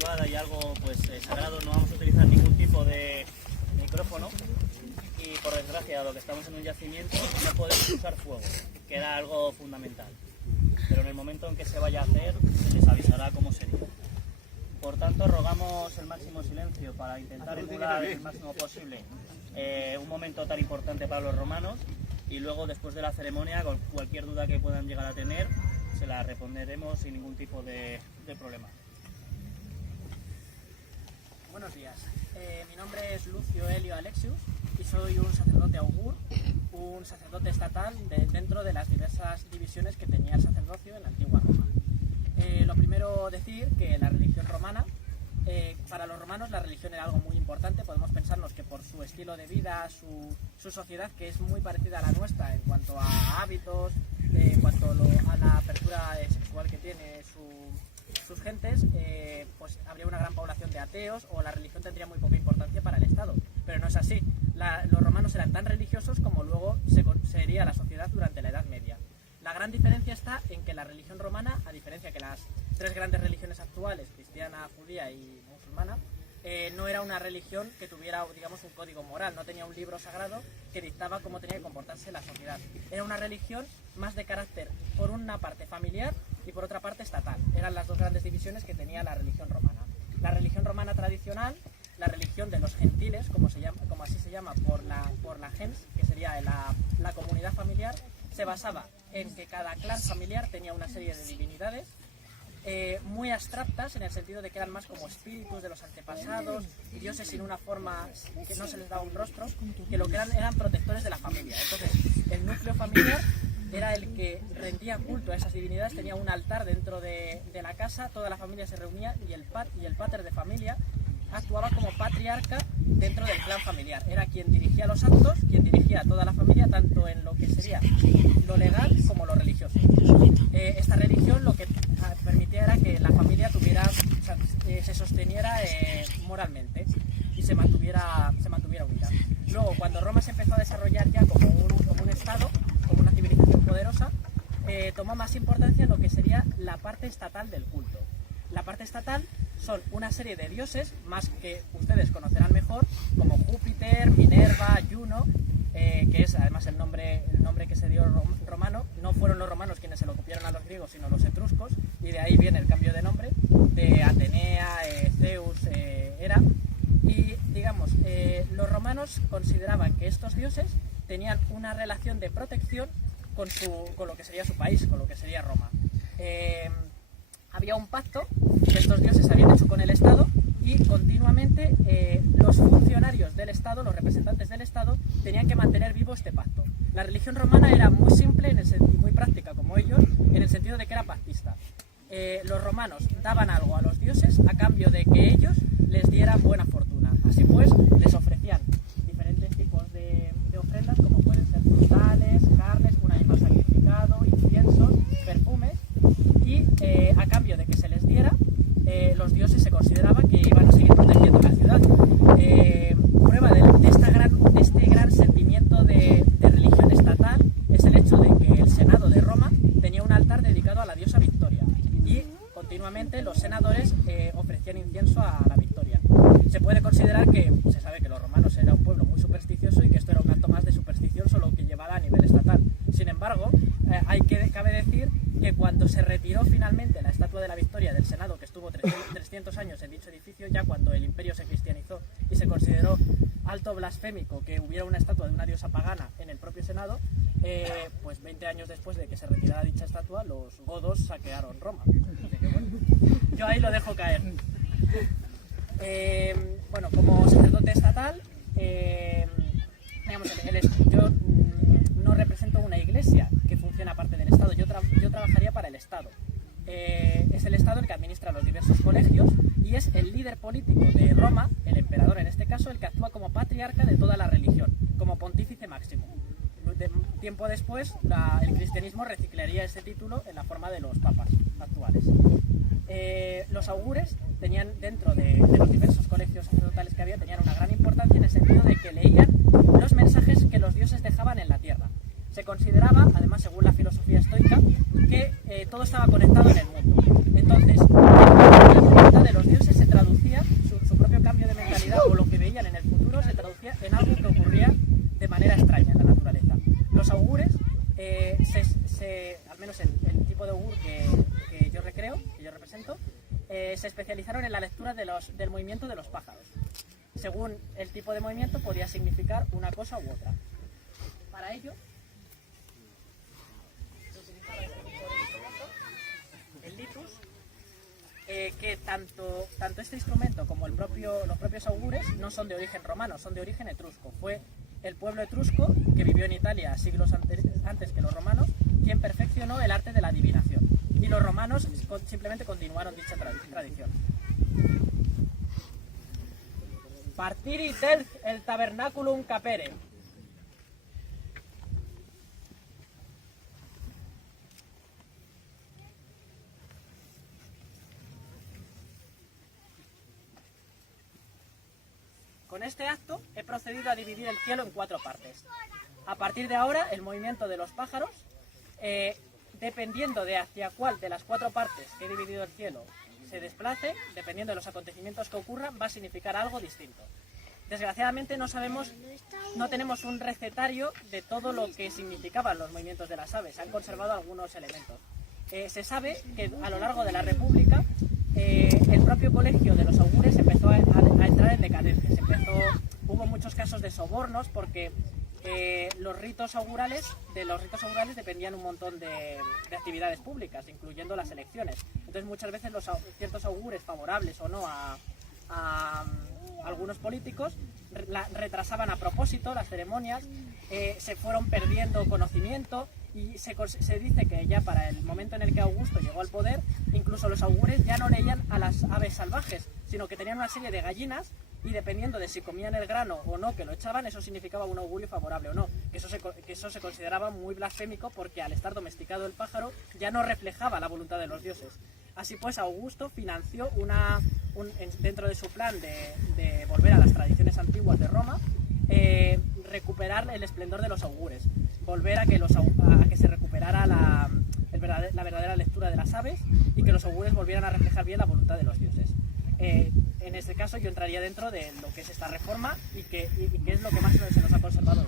privada y algo pues sagrado, no vamos a utilizar ningún tipo de micrófono. Y por desgracia, dado que estamos en un yacimiento, no podemos usar fuego, que era algo fundamental. Pero en el momento en que se vaya a hacer, se les avisará cómo sería. Por tanto, rogamos el máximo silencio para intentar emular el máximo posible un momento tan importante para los romanos, y luego, después de la ceremonia, con cualquier duda que puedan llegar a tener, se la responderemos sin ningún tipo de problema. Buenos días, mi nombre es Lucio Helio Alexius y soy un sacerdote augur, un sacerdote estatal dentro de las diversas divisiones que tenía el sacerdocio en la antigua Roma. Lo primero, decir que la religión romana, para los romanos la religión era algo muy importante. Podemos pensarnos que por su estilo de vida, su sociedad, que es muy parecida a la nuestra en cuanto a hábitos, en cuanto a la apertura sexual que tiene sus gentes, pues habría una gran población de ateos, o la religión tendría muy poca importancia para el Estado. Pero no es así. Los romanos eran tan religiosos como luego sería la sociedad durante la Edad Media. La gran diferencia está en que la religión romana, a diferencia que las tres grandes religiones actuales, cristiana, judía y musulmana, no era una religión que tuviera, digamos, un código moral, no tenía un libro sagrado que dictaba cómo tenía que comportarse la sociedad. Era una religión más de carácter, por una parte familiar y por otra parte estatal. Eran las dos grandes divisiones que tenía la religión romana. La religión romana tradicional, la religión de los gentiles, como así se llama por la gens, que sería la comunidad familiar, se basaba en que cada clan familiar tenía una serie de divinidades muy abstractas, en el sentido de que eran más como espíritus de los antepasados, dioses sin una forma, que no se les daba un rostro, que lo que eran protectores de la familia. Entonces, el núcleo familiar era el que rendía culto a esas divinidades, tenía un altar dentro de la casa, toda la familia se reunía y el pater de familia actuaba como patriarca dentro del clan familiar. Era quien dirigía los actos, quien dirigía a toda la familia, tanto en lo que sería lo legal como lo religioso. Esta religión lo que permitía era que la familia se sosteniera moralmente y se mantuviera unida. Luego, cuando Roma se empezó a desarrollar ya como un Estado, como una civilización poderosa, tomó más importancia en lo que sería la parte estatal del culto. La parte estatal son una serie de dioses, más que ustedes conocerán mejor, como Júpiter, Minerva, Juno, que es además el nombre que se dio romano. No fueron los romanos quienes se lo copiaron a los griegos, sino los etruscos, y de ahí viene el cambio de nombre, de Atenea, Zeus, Hera. Y digamos, los romanos consideraban que estos dioses tenían una relación de protección con lo que sería su país, con lo que sería Roma. Había un pacto que estos dioses habían hecho con el Estado, y continuamente los funcionarios del Estado, los representantes del Estado, tenían que mantener vivo este pacto. La religión romana era muy simple y muy práctica como ellos, en el sentido de que era pactista. Los romanos daban algo a los dioses a cambio de que ellos les dieran buena fortuna. Así pues, les ofrecían diferentes tipos de ofrendas, como pueden ser frutales, carnes, un animal sacrificado, inciensos, perfumes, y a cambio de que se les diera, los dioses se consideraban que iban a seguir protegiendo la ciudad. Prueba de este gran sentimiento de religión estatal es el hecho de que el Senado de Roma tenía un altar dedicado a la diosa Victoria, y continuamente los senadores ofrecían incienso a la Victoria. Se puede considerar que, se sabe que los romanos eran un pueblo muy supersticioso y que esto era un acto más de superstición, solo que llevada a nivel estatal. Sin embargo, cabe decir que cuando se retiró finalmente la estatua de la Victoria del Senado, que estuvo 300 años en dicho edificio, ya cuando el imperio se cristianizó y se consideró alto blasfémico que hubiera una estatua de una diosa pagana en el propio Senado, pues 20 años después de que se retirara dicha estatua, los godos saquearon Roma. Así que bueno, yo ahí lo dejo caer. Bueno, como sacerdote estatal, digamos, yo no represento una iglesia que funciona aparte del Estado, yo trabajaría para el Estado. Es el Estado el que administra los diversos colegios y es el líder político de Roma, el emperador en este caso, el que actúa como patriarca de toda la religión, como pontífice máximo. Tiempo después, el cristianismo reciclaría ese título en la forma de los papas actuales. Los augures tenían, dentro de los diversos colegios sacerdotales que había, tenían una gran importancia en el sentido de que leían los mensajes que los dioses dejaban en la tierra. Se consideraba, además según la filosofía estoica, que todo estaba conectado en el mundo. Entonces, la voluntad de los dioses se traducía, su propio cambio de mentalidad o lo que veían en el futuro se traducía en algo que ocurría de manera extraña en la naturaleza. Los augures, al menos el tipo de augur que yo recreo, que yo represento, se especializaron en la lectura del movimiento de los pájaros. Según el tipo de movimiento podía significar una cosa u otra. Para ello, se utilizaba este tipo de instrumento, el litus, que tanto este instrumento como los propios augures no son de origen romano, son de origen etrusco. Fue el pueblo etrusco, que vivió en Italia siglos antes que los romanos, quien perfeccionó el arte de la adivinación. Y los romanos simplemente continuaron dicha tradición. Partiri del el tabernaculum capere. Con este acto he procedido a dividir el cielo en 4 partes. A partir de ahora, el movimiento de los pájaros, dependiendo de hacia cuál de las 4 partes que he dividido el cielo se desplace, dependiendo de los acontecimientos que ocurran, va a significar algo distinto. Desgraciadamente no tenemos un recetario de todo lo que significaban los movimientos de las aves. Se han conservado algunos elementos. Se sabe que a lo largo de la República el propio colegio de los augures empezó a entrar en decadencia. Hubo muchos casos de sobornos porque de los ritos augurales dependían un montón de actividades públicas, incluyendo las elecciones. Entonces muchas veces ciertos augures favorables o no a algunos políticos retrasaban a propósito las ceremonias, se fueron perdiendo conocimiento y se dice que ya para el momento en el que Augusto llegó al poder, incluso los augures ya no leían a las aves salvajes, sino que tenían una serie de gallinas y dependiendo de si comían el grano o no que lo echaban, eso significaba un augurio favorable o no. Que eso se consideraba muy blasfémico porque al estar domesticado el pájaro ya no reflejaba la voluntad de los dioses. Así pues, Augusto financió dentro de su plan de volver a las tradiciones antiguas de Roma, recuperar el esplendor de los augures, volver a que se recuperara la verdadera lectura de las aves y que los augures volvieran a reflejar bien la voluntad de los dioses. En este caso yo entraría dentro de lo que es esta reforma y que es lo que más se nos ha conservado.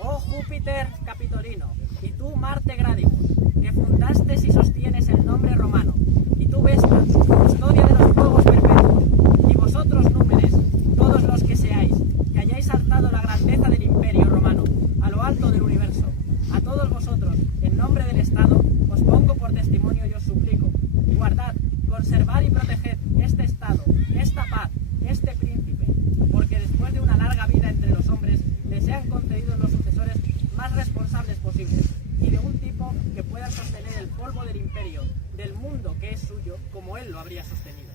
Oh Júpiter Capitolino, y tú Marte Gradimus, que fundaste y sostienes el nombre romano, y tú Vesta, custodia de los fuegos perpetuos, y vosotros Númenes, todos los que seáis, que hayáis alzado la grandeza del imperio romano, a lo alto del universo, a todos vosotros, en nombre del Estado, os pongo por testimonio y os suplico, guardad, conservad y proteged este Estado, esta paz, este príncipe, porque después de una larga vida entre los hombres, les sean concedidos los sucesores más responsables posibles, y de un tipo que pueda sostener el polvo del imperio, del mundo que es suyo, como él lo habría sostenido.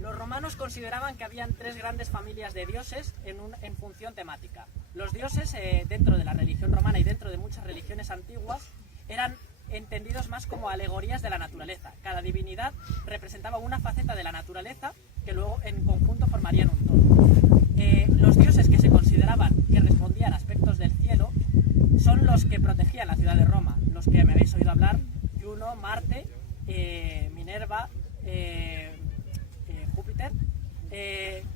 Los romanos consideraban que habían 3 grandes familias de dioses en función temática. Los dioses, dentro de la religión romana y dentro de muchas religiones antiguas, eran entendidos más como alegorías de la naturaleza. Cada divinidad representaba una faceta de la naturaleza que luego en conjunto formarían un todo. Los dioses que se consideraban que respondían a aspectos del cielo son los que protegían la ciudad de Roma, los que me habéis oído hablar: Juno, Marte, Minerva, Júpiter.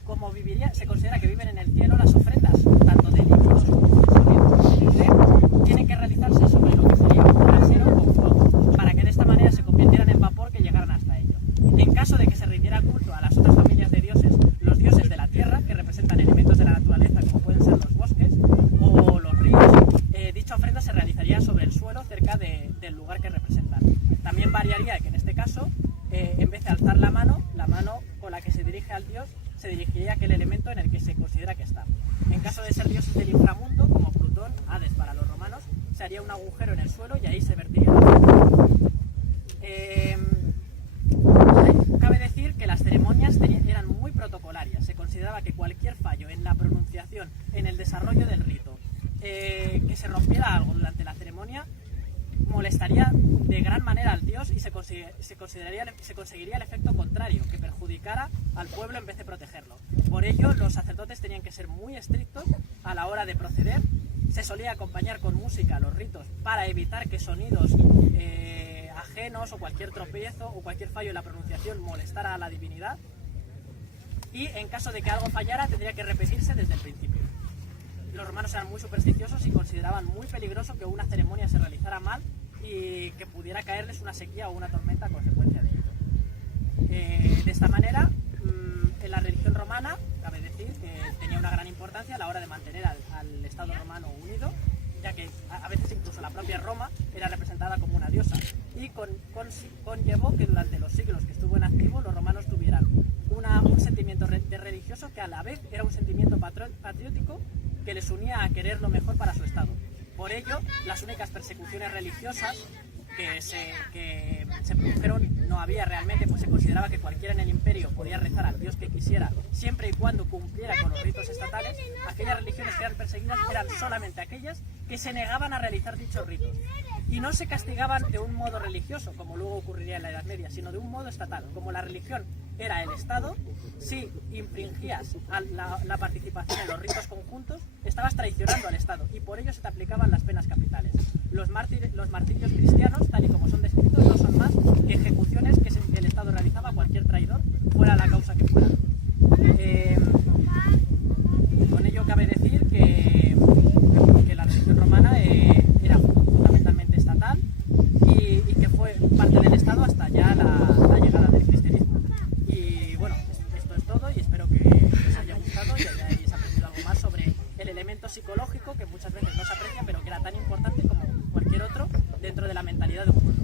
Como se considera que viven en el cielo, las ofrendas, tanto de líquidos como tienen que realizarse sobre lo que sería un brasero con fuego, para que de esta manera se convirtieran en vapor que llegaran hasta ello. En caso de que se rindiera culto a las otras familias de dioses, los dioses de la tierra, que representan elementos de la naturaleza como pueden ser los bosques o los ríos, dicha ofrenda se realizaría sobre el suelo cerca del lugar que representan. También variaría que en este caso, en vez de alzar la mano con la que se dirige al dios, se dirigiría a aquel elemento en el que se considera que está. En caso de ser dioses del inframundo, como Plutón, Hades para los romanos, se haría un agujero en el suelo y ahí se vertiría la ofrenda. desarrollo del rito. Que se rompiera algo durante la ceremonia molestaría de gran manera al dios y se conseguiría el efecto contrario, que perjudicara al pueblo en vez de protegerlo. Por ello, los sacerdotes tenían que ser muy estrictos a la hora de proceder. Se solía acompañar con música los ritos para evitar que sonidos ajenos o cualquier tropiezo o cualquier fallo en la pronunciación molestara a la divinidad. Y en caso de que algo fallara, tendría que repetirse desde el principio. Los romanos eran muy supersticiosos y consideraban muy peligroso que una ceremonia se realizara mal y que pudiera caerles una sequía o una tormenta a consecuencia de ello. De esta manera, en la religión romana, cabe decir que tenía una gran importancia a la hora de mantener al Estado romano unido, ya que a veces incluso la propia Roma era representada como una diosa, y conllevó que durante los siglos que estuvo en activo los romanos tuvieran un sentimiento religioso que a la vez era un sentimiento patriótico que les unía a querer lo mejor para su Estado. Por ello, las únicas persecuciones religiosas que se produjeron no había realmente, pues se consideraba que cualquiera en el imperio podía rezar al dios que quisiera, siempre y cuando cumpliera con los ritos estatales. Aquellas religiones que eran perseguidas eran solamente aquellas que se negaban a realizar dichos ritos. Y no se castigaban de un modo religioso, como luego ocurriría en la Edad Media, sino de un modo estatal. Como la religión era el Estado, si infringías la participación en los ritos conjuntos, estabas traicionando al Estado, y por ello se te aplicaban las penas capitales. Los martirios cristianos, tal y como son descritos, no son más que ejecuciones que el Estado realizaba a cualquier traidor, fuera la causa que fuera. Con ello cabe decir que la religión romana era fundamentalmente estatal y que fue parte del Estado hasta ya la llegada del cristianismo. Y bueno, esto es todo, y espero que os haya gustado y hayáis aprendido algo más sobre el elemento psicológico, que muchas veces no se aprecia, pero que era tan importante como cualquier otro dentro de la mentalidad de un pueblo.